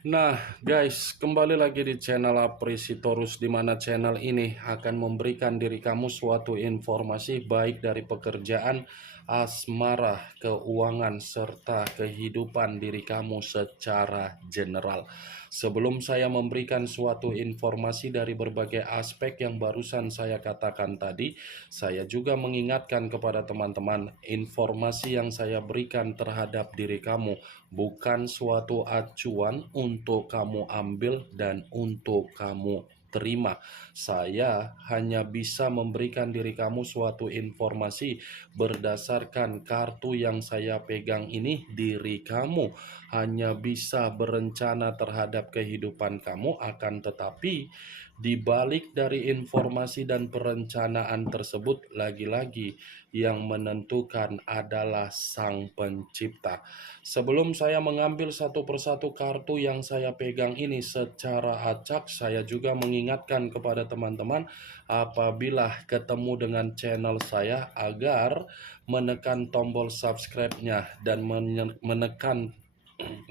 Nah, guys, kembali lagi di channel Apresitorus, di mana channel ini akan memberikan diri kamu suatu informasi baik dari pekerjaan, asmara, keuangan, serta kehidupan diri kamu secara general. Sebelum saya memberikan suatu informasi dari berbagai aspek yang barusan saya katakan tadi, saya juga mengingatkan kepada teman-teman, informasi yang saya berikan terhadap diri kamu bukan suatu acuan untuk kamu ambil dan untuk kamu terima. Saya hanya bisa memberikan diri kamu suatu informasi berdasarkan kartu yang saya pegang ini. Diri kamu hanya bisa berencana terhadap kehidupan kamu, akan tetapi di balik dari informasi dan perencanaan tersebut, lagi-lagi yang menentukan adalah Sang Pencipta. Sebelum saya mengambil satu persatu kartu yang saya pegang ini secara acak, saya juga mengingatkan kepada teman-teman apabila ketemu dengan channel saya agar menekan tombol subscribe-nya dan menekan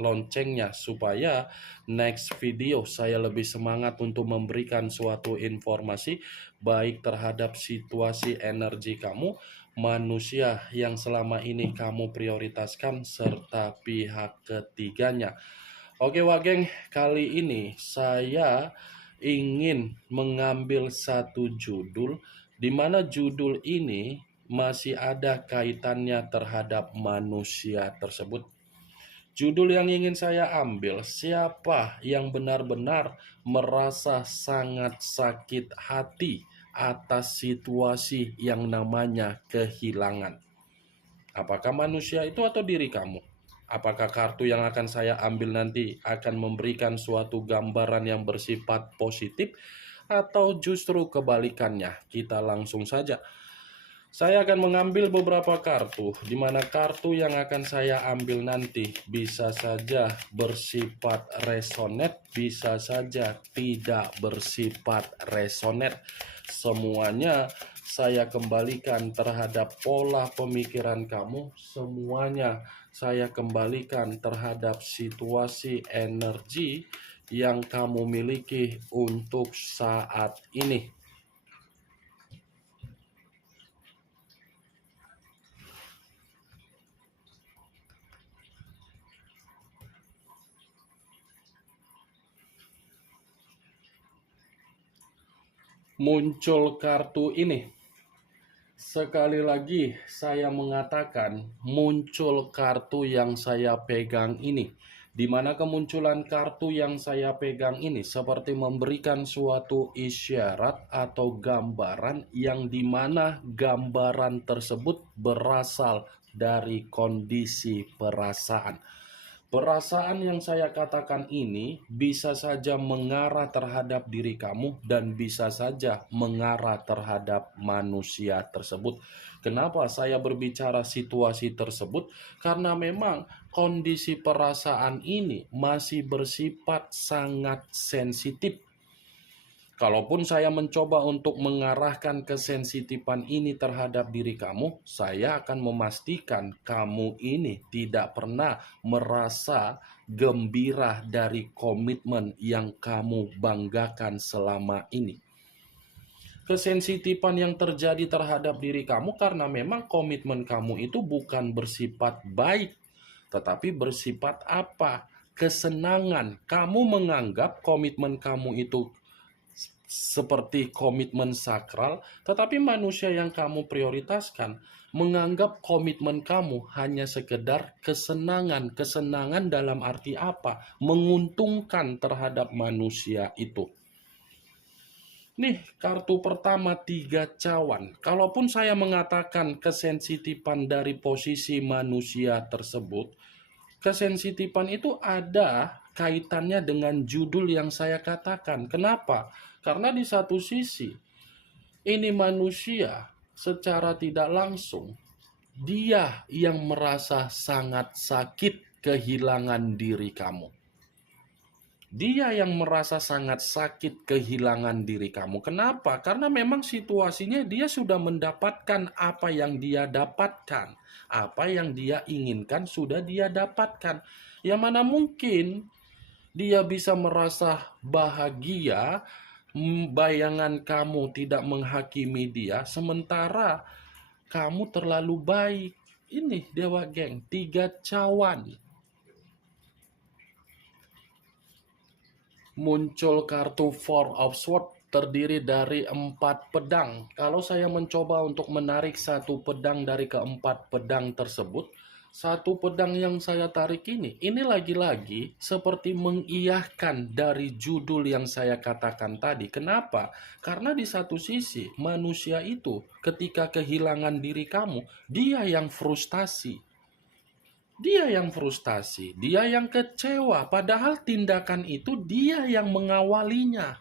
loncengnya supaya next video saya lebih semangat untuk memberikan suatu informasi baik terhadap situasi energi kamu, manusia yang selama ini kamu prioritaskan, serta pihak ketiganya. Oke Wageng, kali ini saya ingin mengambil satu judul di mana judul ini masih ada kaitannya terhadap manusia tersebut. Judul yang ingin saya ambil, siapa yang benar-benar merasa sangat sakit hati atas situasi yang namanya kehilangan. Apakah manusia itu atau diri kamu? Apakah kartu yang akan saya ambil nanti akan memberikan suatu gambaran yang bersifat positif atau justru kebalikannya? Kita langsung saja. Saya akan mengambil beberapa kartu, di mana kartu yang akan saya ambil nanti bisa saja bersifat resonate, bisa saja tidak bersifat resonate. Semuanya saya kembalikan terhadap pola pemikiran kamu, semuanya saya kembalikan terhadap situasi energi yang kamu miliki untuk saat ini. Muncul kartu ini. Sekali lagi saya mengatakan muncul kartu yang saya pegang ini. Di mana kemunculan kartu yang saya pegang ini seperti memberikan suatu isyarat atau gambaran yang dimana gambaran tersebut berasal dari kondisi perasaan. Perasaan yang saya katakan ini bisa saja mengarah terhadap diri kamu dan bisa saja mengarah terhadap manusia tersebut. Kenapa saya berbicara situasi tersebut? Karena memang kondisi perasaan ini masih bersifat sangat sensitif. Kalaupun saya mencoba untuk mengarahkan kesensitifan ini terhadap diri kamu, saya akan memastikan kamu ini tidak pernah merasa gembira dari komitmen yang kamu banggakan selama ini. Kesensitifan yang terjadi terhadap diri kamu karena memang komitmen kamu itu bukan bersifat baik, tetapi bersifat apa? Kesenangan. Kamu menganggap komitmen kamu itu seperti komitmen sakral, tetapi manusia yang kamu prioritaskan menganggap komitmen kamu hanya sekedar kesenangan. Kesenangan dalam arti apa? Menguntungkan terhadap manusia itu. Nih, kartu pertama 3 cawan. Kalaupun saya mengatakan kesensitifan dari posisi manusia tersebut, kesensitifan itu ada kaitannya dengan judul yang saya katakan. Kenapa? Karena di satu sisi, ini manusia secara tidak langsung, dia yang merasa sangat sakit kehilangan diri kamu. Dia yang merasa sangat sakit kehilangan diri kamu. Kenapa? Karena memang situasinya dia sudah mendapatkan apa yang dia dapatkan. Apa yang dia inginkan sudah dia dapatkan. Yang mana mungkin Dia bisa merasa bahagia, bayangan kamu tidak menghakimi dia, sementara kamu terlalu baik. Ini Dewa Geng, 3 cawan. Muncul kartu Four of Swords terdiri dari 4 pedang. Kalau saya mencoba untuk menarik satu pedang dari keempat pedang tersebut, satu pedang yang saya tarik ini lagi-lagi seperti mengiyahkan dari judul yang saya katakan tadi. Kenapa? Karena di satu sisi manusia itu ketika kehilangan diri kamu, dia yang frustasi. Dia yang frustasi, dia yang kecewa, padahal tindakan itu dia yang mengawalinya.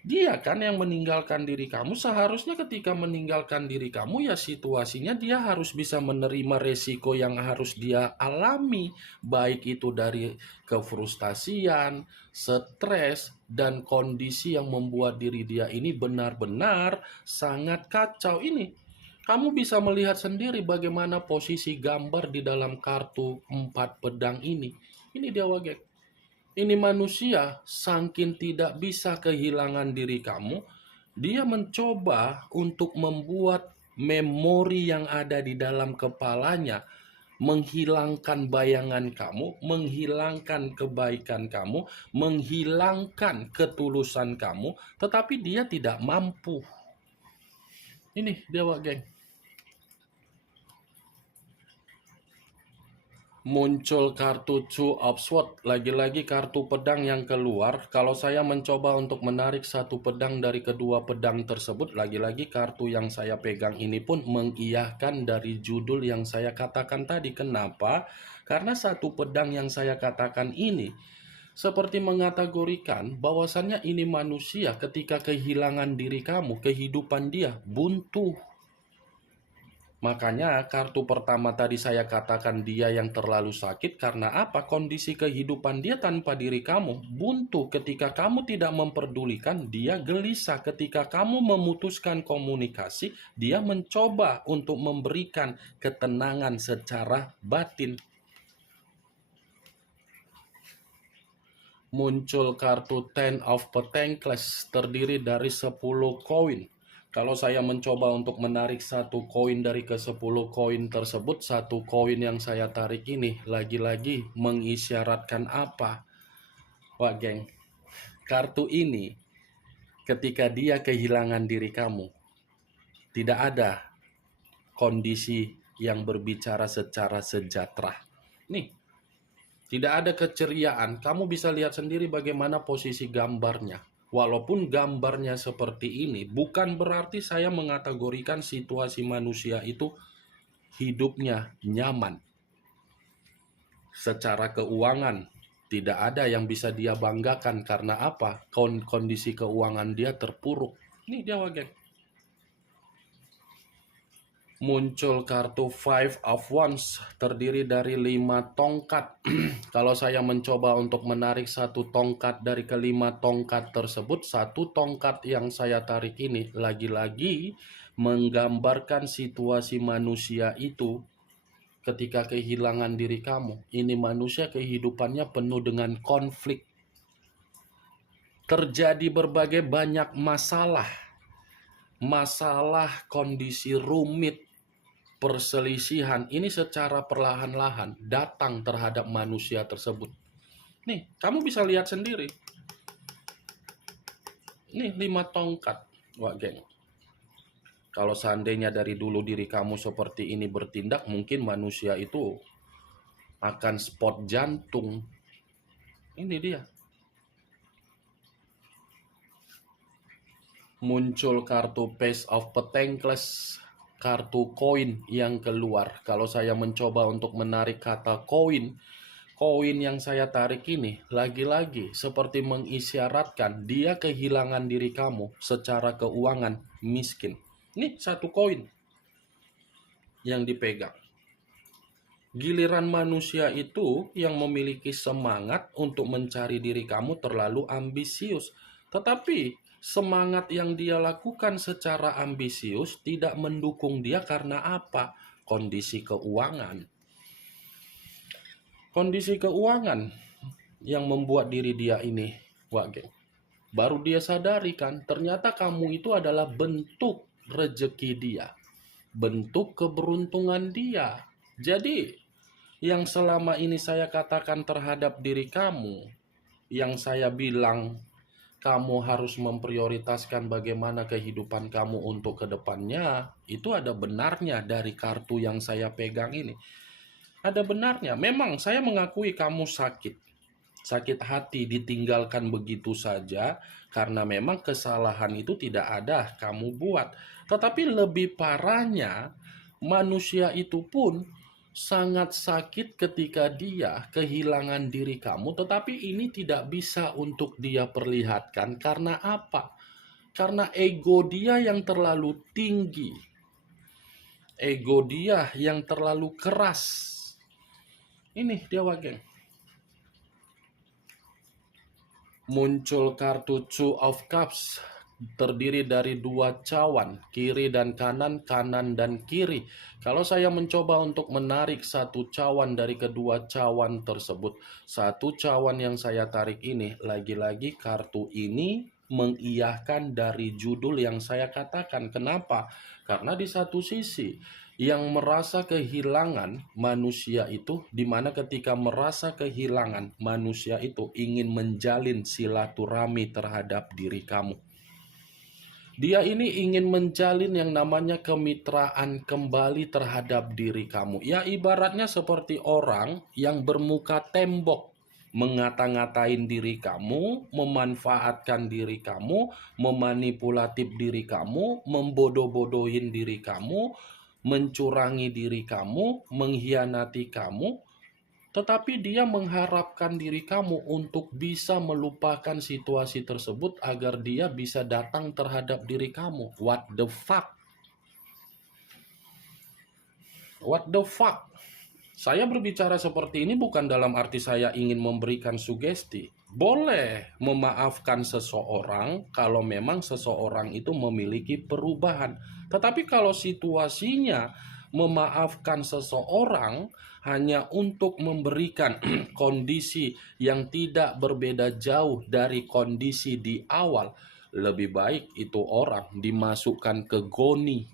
Dia kan yang meninggalkan diri kamu, seharusnya ketika meninggalkan diri kamu ya situasinya dia harus bisa menerima resiko yang harus dia alami. Baik itu dari kefrustasian, stres, dan kondisi yang membuat diri dia ini benar-benar sangat kacau ini. Kamu bisa melihat sendiri bagaimana posisi gambar di dalam kartu 4 pedang ini. Ini dia Wagek. Ini manusia saking tidak bisa kehilangan diri kamu, dia mencoba untuk membuat memori yang ada di dalam kepalanya, menghilangkan bayangan kamu, menghilangkan kebaikan kamu, menghilangkan ketulusan kamu, tetapi dia tidak mampu. Ini Dewa Geng. Muncul kartu Two of Swords, lagi-lagi kartu pedang yang keluar. Kalau saya mencoba untuk menarik satu pedang dari kedua pedang tersebut, lagi-lagi kartu yang saya pegang ini pun mengiyahkan dari judul yang saya katakan tadi. Kenapa? Karena satu pedang yang saya katakan ini seperti mengategorikan bahwasannya ini manusia ketika kehilangan diri kamu, kehidupan dia buntu. Makanya kartu pertama tadi saya katakan dia yang terlalu sakit karena apa? Kondisi kehidupan dia tanpa diri kamu. Buntu ketika kamu tidak memperdulikan, dia gelisah. Ketika kamu memutuskan komunikasi, dia mencoba untuk memberikan ketenangan secara batin. Muncul kartu Ten of Pentacles terdiri dari 10 koin. Kalau saya mencoba untuk menarik satu koin dari ke-10 koin tersebut, satu koin yang saya tarik ini lagi-lagi mengisyaratkan apa? Wah geng, kartu ini ketika dia kehilangan diri kamu, tidak ada kondisi yang berbicara secara sejahtera. Nih, tidak ada keceriaan. Kamu bisa lihat sendiri bagaimana posisi gambarnya. Walaupun gambarnya seperti ini, bukan berarti saya mengategorikan situasi manusia itu hidupnya nyaman. Secara keuangan, tidak ada yang bisa dia banggakan karena apa? Kondisi keuangan dia terpuruk. Ini dia Wagek. Muncul kartu Five of Wands terdiri dari 5 tongkat. Kalau saya mencoba untuk menarik satu tongkat dari kelima tongkat tersebut, satu tongkat yang saya tarik ini lagi-lagi menggambarkan situasi manusia itu ketika kehilangan diri kamu. Ini manusia kehidupannya penuh dengan konflik. Terjadi berbagai banyak masalah. Masalah kondisi rumit, perselisihan ini secara perlahan-lahan datang terhadap manusia tersebut. Nih, kamu bisa lihat sendiri. Nih, 5 tongkat. Wah, geng. Kalau seandainya dari dulu diri kamu seperti ini bertindak, mungkin manusia itu akan spot jantung. Ini dia. Muncul kartu Page of Pentacles, kartu koin yang keluar. Kalau saya mencoba untuk menarik kata koin, koin yang saya tarik ini lagi-lagi seperti mengisyaratkan dia kehilangan diri kamu secara keuangan miskin. Ini satu koin yang dipegang. Giliran manusia itu yang memiliki semangat untuk mencari diri kamu terlalu ambisius. Tetapi semangat yang dia lakukan secara ambisius tidak mendukung dia karena apa? Kondisi keuangan. Kondisi keuangan. yang membuat diri dia ini, Wak Geng. Baru dia sadari kan, ternyata kamu itu adalah bentuk rezeki dia, bentuk keberuntungan dia. Jadi, yang selama ini saya katakan terhadap diri kamu, yang saya bilang kamu harus memprioritaskan bagaimana kehidupan kamu untuk kedepannya, itu ada benarnya dari kartu yang saya pegang ini. Ada benarnya, memang saya mengakui kamu sakit hati ditinggalkan begitu saja karena memang kesalahan itu tidak ada kamu buat. Tetapi lebih parahnya, manusia itu pun sangat sakit ketika dia kehilangan diri kamu, tetapi ini tidak bisa untuk dia perlihatkan. Karena apa? Karena ego dia yang terlalu tinggi, ego dia yang terlalu keras. Ini dia, Wageng. Muncul kartu Two of Cups, terdiri dari dua cawan, kiri dan kanan, kanan dan kiri. Kalau saya mencoba untuk menarik satu cawan dari kedua cawan tersebut, satu cawan yang saya tarik ini, lagi-lagi kartu ini mengiyahkan dari judul yang saya katakan. Kenapa? Karena di satu sisi yang merasa kehilangan manusia itu, dimana ketika merasa kehilangan manusia itu ingin menjalin silaturahmi terhadap diri kamu. Dia ini ingin menjalin yang namanya kemitraan kembali terhadap diri kamu. Ya, ibaratnya seperti orang yang bermuka tembok, mengata-ngatain diri kamu, memanfaatkan diri kamu, memanipulatif diri kamu, membodoh-bodohin diri kamu, mencurangi diri kamu, mengkhianati kamu, tetapi dia mengharapkan diri kamu untuk bisa melupakan situasi tersebut agar dia bisa datang terhadap diri kamu. What the fuck? What the fuck? Saya berbicara seperti ini bukan dalam arti saya ingin memberikan sugesti. Boleh memaafkan seseorang kalau memang seseorang itu memiliki perubahan. Tetapi kalau situasinya memaafkan seseorang hanya untuk memberikan kondisi yang tidak berbeda jauh dari kondisi di awal, lebih baik itu orang dimasukkan ke goni.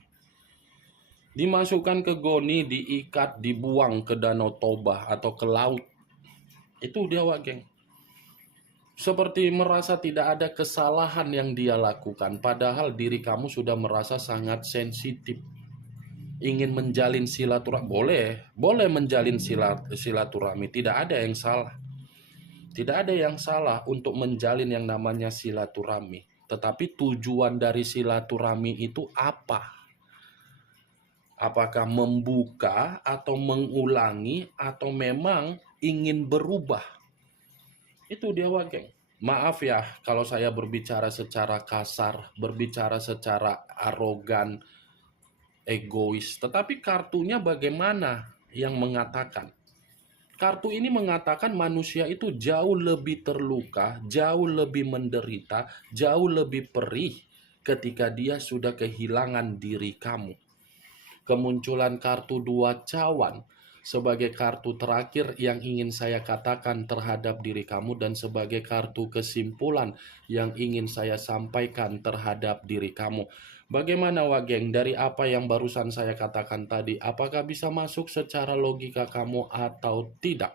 Dimasukkan ke goni, diikat, dibuang ke Danau Toba atau ke laut. Itu dia, Wageng. Seperti merasa tidak ada kesalahan yang dia lakukan, padahal diri kamu sudah merasa sangat sensitif. Ingin menjalin silaturahmi, boleh menjalin silaturahmi, tidak ada yang salah. Tidak ada yang salah untuk menjalin yang namanya silaturahmi. Tetapi tujuan dari silaturahmi itu apa? Apakah membuka atau mengulangi atau memang ingin berubah? Itu dia, Wageng. Maaf ya kalau saya berbicara secara kasar, berbicara secara arogan, egois. Tetapi kartunya bagaimana yang mengatakan? Kartu ini mengatakan manusia itu jauh lebih terluka, jauh lebih menderita, jauh lebih perih ketika dia sudah kehilangan diri kamu. Kemunculan kartu dua cawan sebagai kartu terakhir yang ingin saya katakan terhadap diri kamu dan sebagai kartu kesimpulan yang ingin saya sampaikan terhadap diri kamu. Bagaimana, Wageng, dari apa yang barusan saya katakan tadi? Apakah bisa masuk secara logika kamu atau tidak?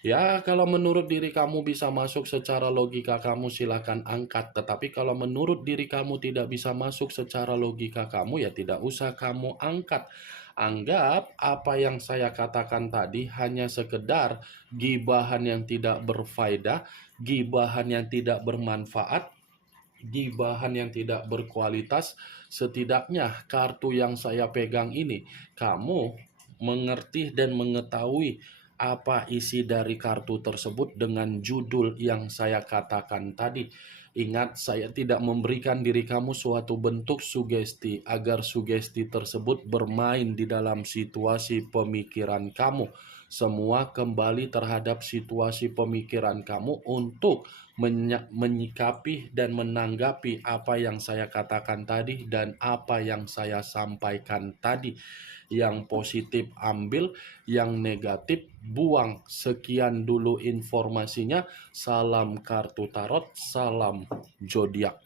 Ya, kalau menurut diri kamu bisa masuk secara logika kamu, silahkan angkat. Tetapi kalau menurut diri kamu tidak bisa masuk secara logika kamu, ya tidak usah kamu angkat. Anggap apa yang saya katakan tadi hanya sekedar gibahan yang tidak berfaedah, gibahan yang tidak bermanfaat, gibahan yang tidak berkualitas. Setidaknya kartu yang saya pegang ini, kamu mengerti dan mengetahui apa isi dari kartu tersebut dengan judul yang saya katakan tadi. Ingat, saya tidak memberikan diri kamu suatu bentuk sugesti agar sugesti tersebut bermain di dalam situasi pemikiran kamu. Semua kembali terhadap situasi pemikiran kamu untuk menyikapi dan menanggapi apa yang saya katakan tadi dan apa yang saya sampaikan tadi. Yang positif ambil, yang negatif buang. Sekian dulu informasinya. Salam kartu tarot, salam zodiak.